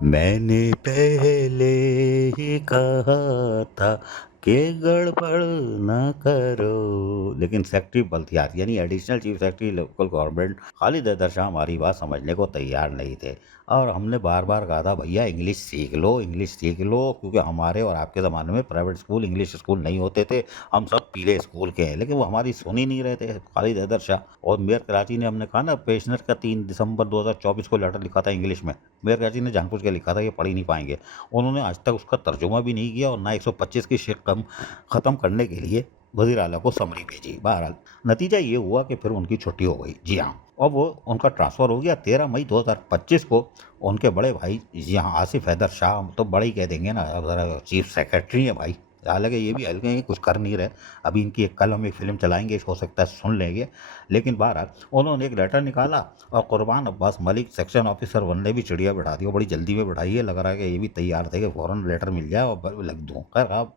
मैंने पहले ही कहा था कि गड़बड़ न करो, लेकिन सेक्रेटरी बल्थियार यानी additional chief secretary local government Khalid Haider Shah हमारी बात समझने को तैयार नहीं थे। और हमने बार बार कहा था भैया इंग्लिश सीख लो, इंग्लिश सीख लो, क्योंकि हमारे और आपके ज़माने में प्राइवेट स्कूल इंग्लिश स्कूल नहीं होते थे, हम सब पीले स्कूल के हैं। लेकिन वो हमारी सुन ही नहीं रहे थे खालिद हैदर शाह। और मेयर कराची ने, हमने कहा ना, पेशनर का 3 दिसंबर 2024 को लेटर लिखा था इंग्लिश में, मेयर कराची ने जानबूझ के लिखा था ये पढ़ ही नहीं पाएंगे। उन्होंने आज तक उसका तर्जुमा भी नहीं किया और ना 125 की शिक ख़त्म करने के लिए वज़ीर आला को समरी भेजी। बहरहाल नतीजा ये हुआ कि फिर उनकी छुट्टी हो गई। जी हाँ, और वो उनका ट्रांसफ़र हो गया 13 मई 2025 को। उनके बड़े भाई, जी हाँ, आसिफ हैदर शाह, तो बड़े ही कह देंगे ना, अब ज़रा चीफ सेक्रेटरी हैं भाई। हालांकि ये भी हल्के हैं, कुछ कर नहीं रहे। अभी इनकी कल हम एक फ़िल्म चलाएंगे, हो सकता है सुन लेंगे। लेकिन बहरहाल उन्होंने एक लेटर निकाला और कुर्बान Abbas Malik section officer one ने भी चिड़िया बैठा दी। वो बड़ी जल्दी में बैठाई है, लग रहा है कि ये भी तैयार थे कि फ़ौरन लेटर मिल जाए और लग दूँ। खैर, अब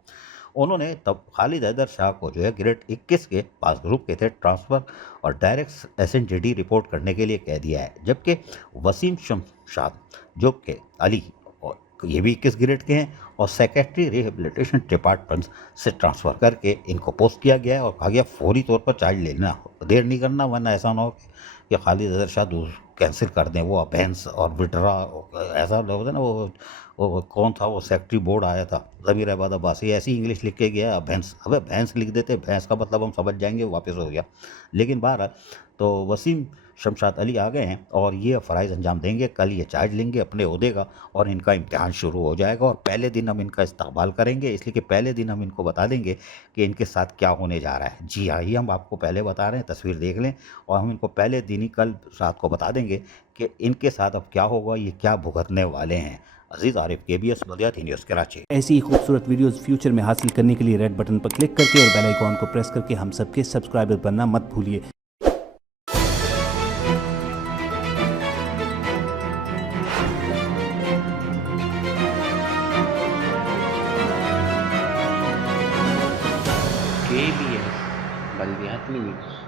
उन्होंने तब खालिद हैदर शाह को जो है ग्रेड 21 के पास ग्रुप के थे ट्रांसफ़र और डायरेक्ट एसएनजीडी रिपोर्ट करने के लिए कह दिया है। जबकि वसीम शमशाद जो कि अली, और ये भी 21 ग्रेड के हैं, और सेक्रेटरी रिहेबिलिटेशन डिपार्टमेंट से ट्रांसफ़र करके इनको पोस्ट किया गया है और कहा गया फौरी तौर पर चार्ज लेना, देर नहीं करना, वरना ऐसा ना हो कि खालिद हैदर शाह कैंसिल कर दें वो अबेंस और विड्रा। ऐसा होता है ना, वो कौन था, वो सेक्रेटरी बोर्ड आया था, ज़मीर अहमद अब्बासी, ऐसी इंग्लिश लिख के गया भैंस। अबे भैंस लिख देते, भैंस का मतलब हम समझ जाएंगे, वापस हो गया। लेकिन बहरहाल तो वसीम शमशाद अली आ गए हैं और ये फ़राइज़ अंजाम देंगे। कल ये चार्ज लेंगे अपने ओहदे का और इनका इम्तिहान शुरू हो जाएगा। और पहले दिन हम इनका इस्तकबाल करेंगे, इसलिए कि पहले दिन हम इनको बता देंगे कि इनके साथ क्या होने जा रहा है। जी हाँ, ये हम आपको पहले बता रहे हैं, तस्वीर देख लें। और हम इनको पहले दिन ही कल रात को बता देंगे कि इनके साथ अब क्या होगा, ये क्या भुगतने वाले हैं। अजीज़ आरिफ, KBS बल्दियाती न्यूज़ कराची। ऐसी ही खूबसूरत वीडियोस फ्यूचर में हासिल करने के लिए रेड बटन पर क्लिक करके और बेल आइकॉन को प्रेस करके हम सबके सब्सक्राइबर बनना मत भूलिए। KBS बल्दियाती न्यूज़।